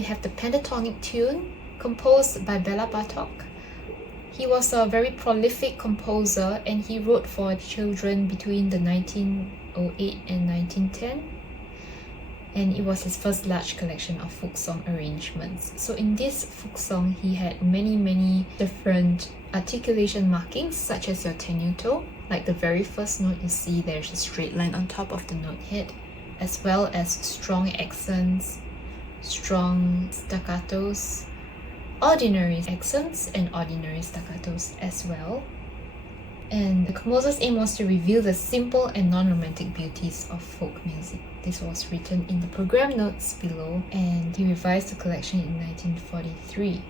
we have the Pentatonic tune composed by Béla Bartók. He was a very prolific composer and he wrote for children between the 1908 and 1910. And it was his first large collection of folk song arrangements. So in this folk song, he had many different articulation markings, such as your tenuto, like the very first note you see there's a straight line on top of the note head, as well as strong accents, strong staccatos, ordinary accents and ordinary staccatos as well. And the composer's aim was to reveal the simple and non-romantic beauties of folk music. This was written in the program notes below, and he revised the collection in 1943.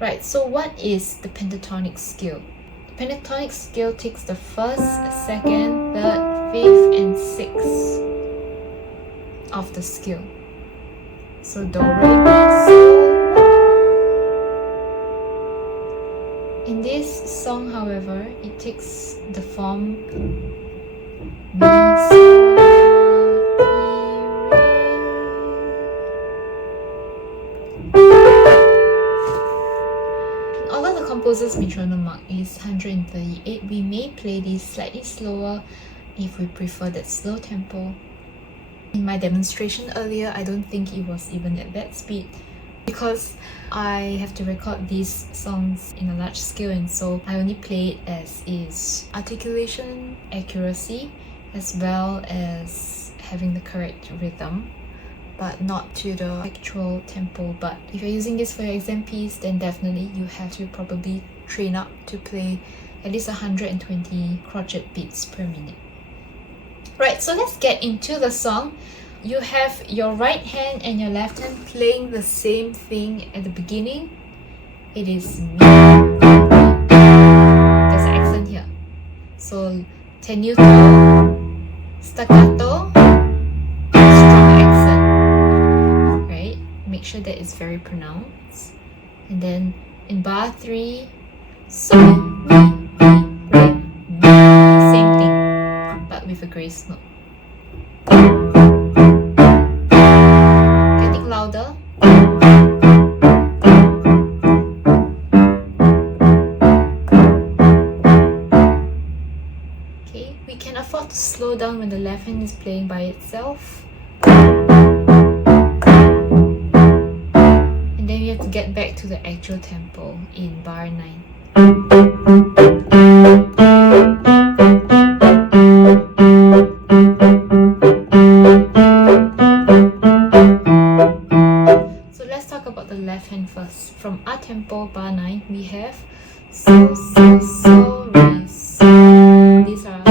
Right, so what is the pentatonic scale? The pentatonic scale takes the first, second, third, fifth, and sixth of the scale. So Do, Re, Mi, Sol. In this song, however, it takes the form Mi, Sol, La, Ti, Re. Although the composer's metronome mark is 138, we may play this slightly slower if we prefer that slow tempo. In my demonstration earlier, I don't think it was even at that speed, because I have to record these songs in a large scale, and so I only play it as is articulation, accuracy, as well as having the correct rhythm, but not to the actual tempo. But if you're using this for your exam piece, then definitely you have to probably train up to play at least 120 crochet beats per minute. Right, so let's get into the song. You have your right hand and your left hand playing the same thing at the beginning. It is Mi. There's an accent here. So tenuto, staccato, strong accent. Right? Make sure that it's very pronounced. And then in bar 3, So, Mi, Re, Mi. Same thing, but with a grace note. Getting louder. Okay, we can afford to slow down when the left hand is playing by itself. And then we have to get back to the actual tempo in bar 9. So let's talk about the left hand first. From our tempo, bar 9, we have So, So, So, Re, So. These are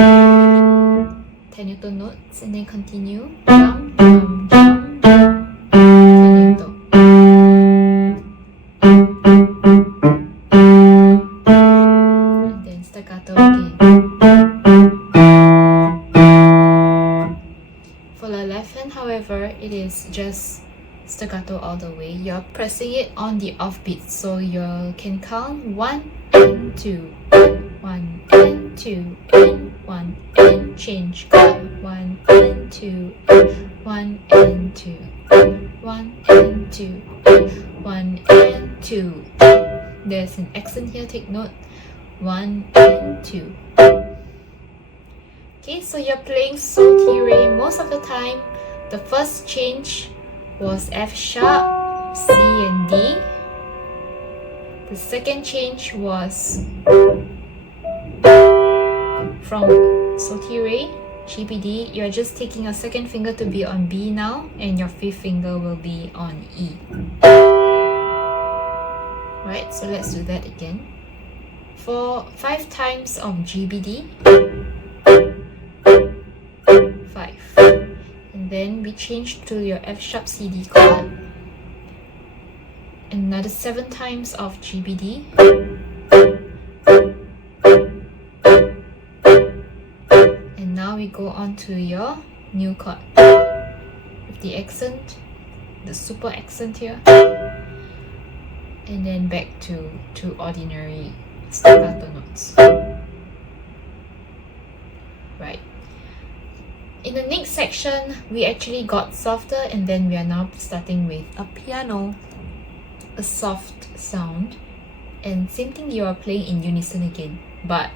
tenuto notes, and then continue. Jump, jump, jump, tenuto. And then staccato again. For the left hand, however, it is just staccato all the way. You're pressing it on the offbeat, so you can count 1 and 2, 1 and 2, and 1 and change. 1 and 2, 1 and 2, 1 and 2, 1 and 2. There's an accent here, take note. 1 and 2. Okay, so you're playing So, Ti, Re. Most of the time, the first change was F sharp, C and D. The second change was from So, Ti, Re, G, B, D. You're just taking your second finger to be on B now, and your fifth finger will be on E. Right, so let's do that again. For 5 times of G, B, D, 5. And then we change to your F sharp C, D chord. Another 7 times of G, B, D. And now we go on to your new chord with the accent, the super accent here. And then back to ordinary staccato notes. Right. In the next section, we actually got softer, and then we are now starting with a piano, a soft sound. And same thing, you are playing in unison again, but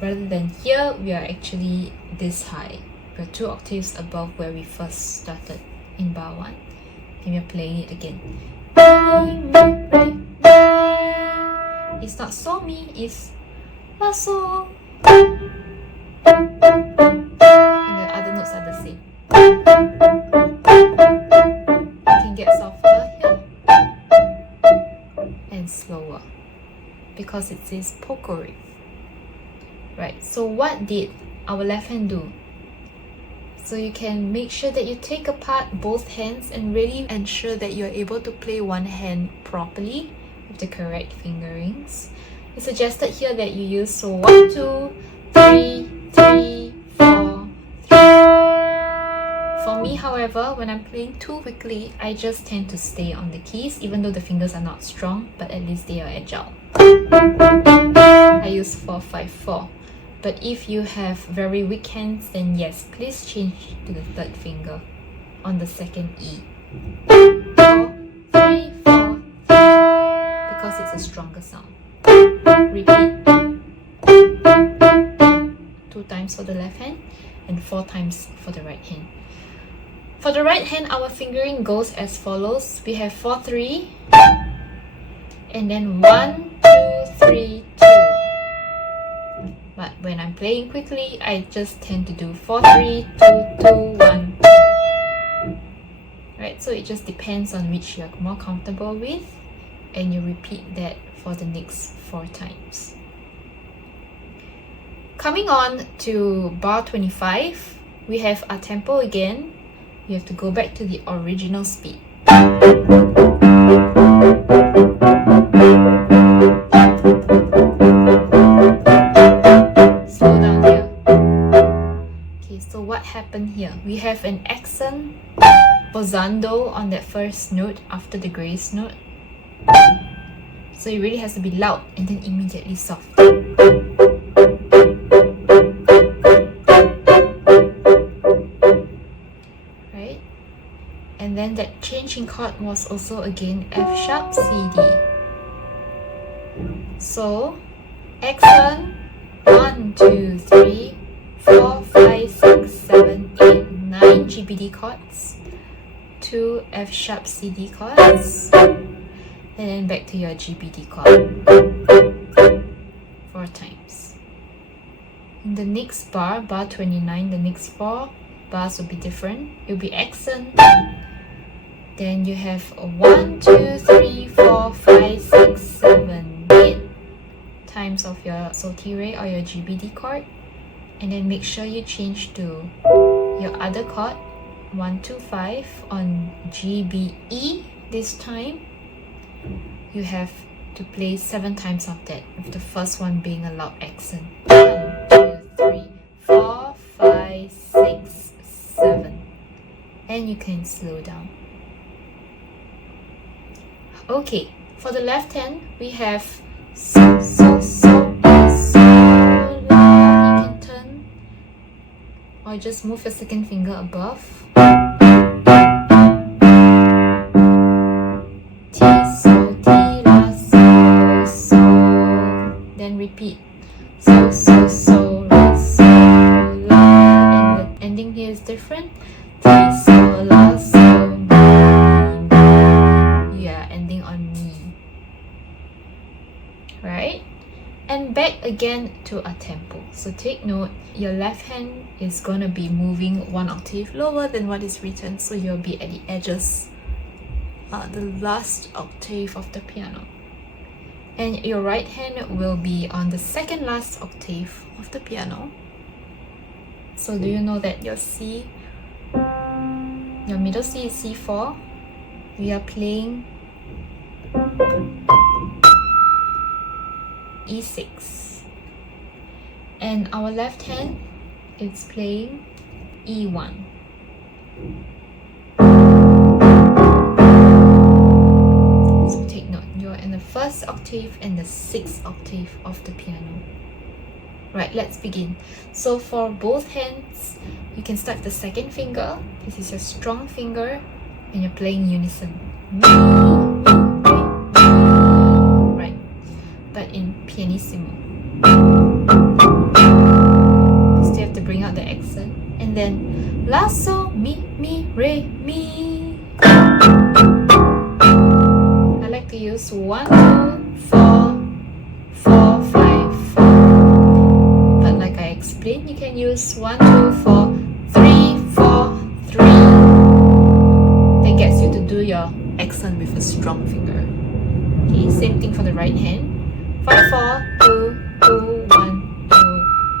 rather than here, we are actually this high. We're 2 octaves above where we first started in bar 1, and we're playing it again. It's not so mi, it's la so. And the other notes are the same. You can get softer here and slower because it says pokori. Right, so what did our left hand do? So you can make sure that you take apart both hands and really ensure that you're able to play one hand properly with the correct fingerings. It's suggested here that you use so 1, 2, 3, 3, 4, 3. For me, however, when I'm playing too quickly, I just tend to stay on the keys, even though the fingers are not strong, but at least they are agile. I use 4, 5, 4. But if you have very weak hands, then yes, please change to the third finger on the second E. 4, 3, 4, 3, because it's a stronger sound. Repeat. 2 times for the left hand and 4 times for the right hand. For the right hand, our fingering goes as follows. We have 4, 3, and then 1, 2, 3, 2. But when I'm playing quickly, I just tend to do 4, 3, 2, 2, 1, 2. Right, so it just depends on which you're more comfortable with, and you repeat that for the next 4 times. Coming on to bar 25, we have a tempo again. You have to go back to the original speed. Slow down here. Okay, so what happened here? We have an accent posando on that first note after the grace note. So it really has to be loud and then immediately soft. Right? And then that changing chord was also again F sharp C D. So accent 1, 2, 3, 4, 5, 6, 7, 8, 9 GBD chords, 2 F sharp C D chords, and then back to your GBD chord 4 times. In the next bar, bar 29, the next 4 bars will be different. It will be accent. Then you have 1, 2, 3, 4, 5, 6, 7, 8 times of your sotire or your GBD chord, and then make sure you change to your other chord 1, 2, 5 on GBE this time. You have to play 7 times of that, with the first one being a loud accent. 1, 2, 3, 4, 5, 6, 7. And you can slow down. Okay, for the left hand, we have so, so, so, so, la. You can turn or just move your second finger above. Repeat. So, so, so, la, so, la. And the ending here is different. Ti, so, la, so, mi, mi. Yeah, ending on mi. Right? And back again to a tempo. So take note, your left hand is going to be moving 1 octave lower than what is written. So you'll be at the edges, the last octave of the piano. And your right hand will be on the second last octave of the piano. So do you know that your C, your middle C is C4. We are playing E6. And our left hand is playing E1. So take note, you're in the first octave and the 6th octave of the piano. Right, let's begin. So for both hands, you can start the second finger. This is your strong finger, and you're playing unison. Right, but in pianissimo. Still have to bring out the accent. And then la, sol, mi, re, mi. I like to use 1, 2, 4, 4, 5, 4. But like I explained, you can use 1, 2, 4, 3, 4, 3. That gets you to do your accent with a strong finger. Okay, same thing for the right hand. 5, 4, 2, 2, 1, 2.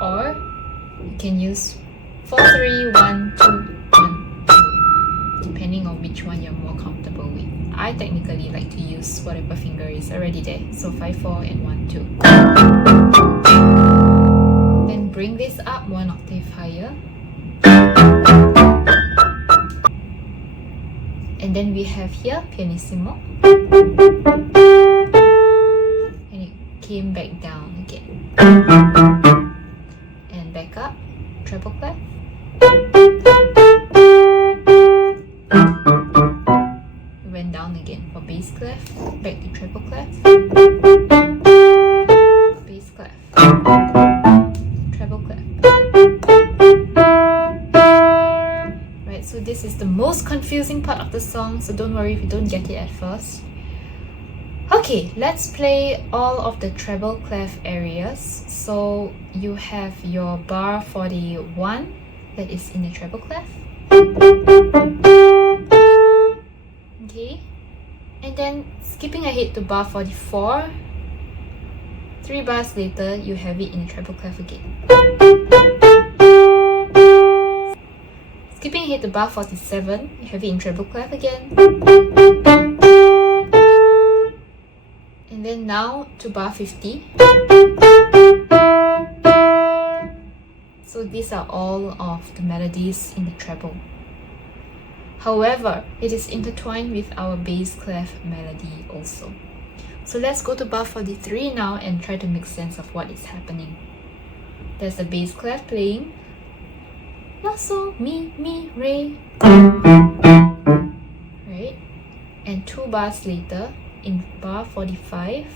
Or you can use 4, 3, 1, 2, 1, 2. Depending on which one you're more comfortable with. I technically like to use whatever finger is already there. So 5, 4 and 1, 2. Then bring this up 1 octave higher. And then we have here pianissimo. And it came back down again. And back up, treble clef. Went down again for bass clef, back to treble clef, bass clef, treble clef. Right, so this is the most confusing part of the song, so don't worry if you don't get it at first. Okay, let's play all of the treble clef areas. So you have your bar 41 that is in the treble clef. Okay, and then skipping ahead to bar 44, 3 bars later you have it in the treble clef again. Skipping ahead to bar 47, you have it in treble clef again. And then now to bar 50. So these are all of the melodies in the treble. However, it is intertwined with our bass clef melody also. So let's go to bar 43 now and try to make sense of what is happening. There's a bass clef playing la, sol, mi, re. Right? And 2 bars later, in bar 45,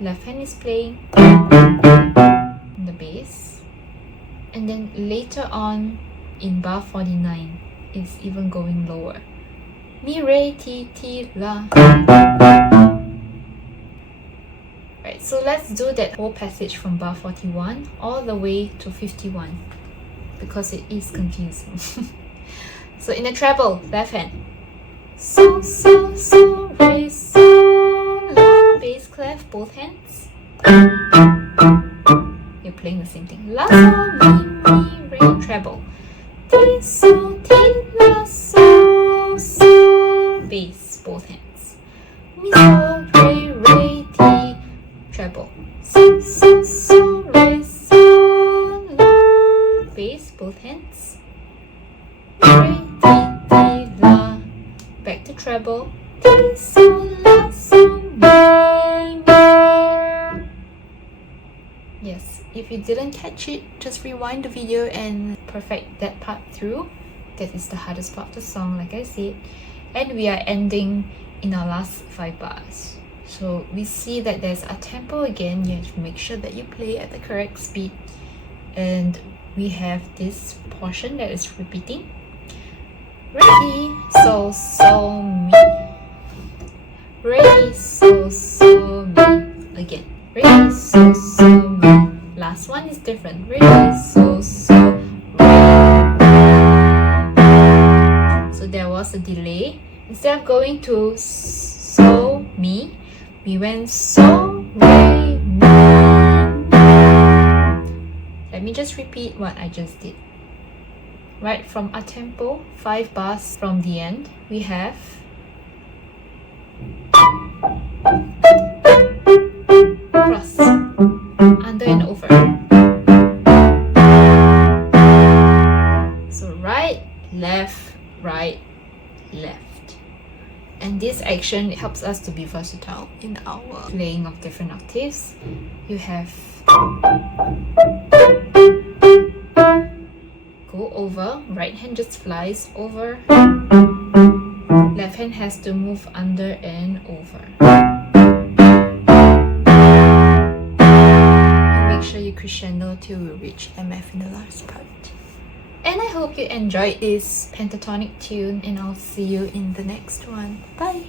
left hand is playing the bass. And then later on in bar 49, is even going lower. Mi, re, ti, la. Right, so let's do that whole passage from bar 41 all the way to 51 because it is confusing. So in the treble, left hand. So, re, sol, la. Bass clef, both hands. You're playing the same thing. La, sol, mi, re, treble. Ti, sol, ti, la, sol, sol. Bass, both hands. Mi, sol, re, ti, treble. So, re, sol, la. Bass, both hands. Re, ti, la. Back to treble. Ti, sol, la, sol, mi. Yes, if you didn't catch it, just rewind the video and perfect that part through. That is the hardest part of the song, like I said. And we are ending in our last 5 bars. So we see that there's a tempo again. You have to make sure that you play at the correct speed. And we have this portion that is repeating. Re, sol, sol, mi. Re, sol, sol, mi. Again. Re, sol, sol, mi. Last one is different. Re, sol, sol, re. So there was a delay. Instead of going to sol, mi, we went sol, re, mi. Let me just repeat what I just did. Right, from a tempo, 5 bars from the end, we have cross, under and over. So right, left, and this section helps us to be versatile in our playing of different octaves. You have go over, right hand just flies over, left hand has to move under and over. And make sure you crescendo till you reach MF in the last part. And I hope you enjoyed this pentatonic tune, and I'll see you in the next one. Bye!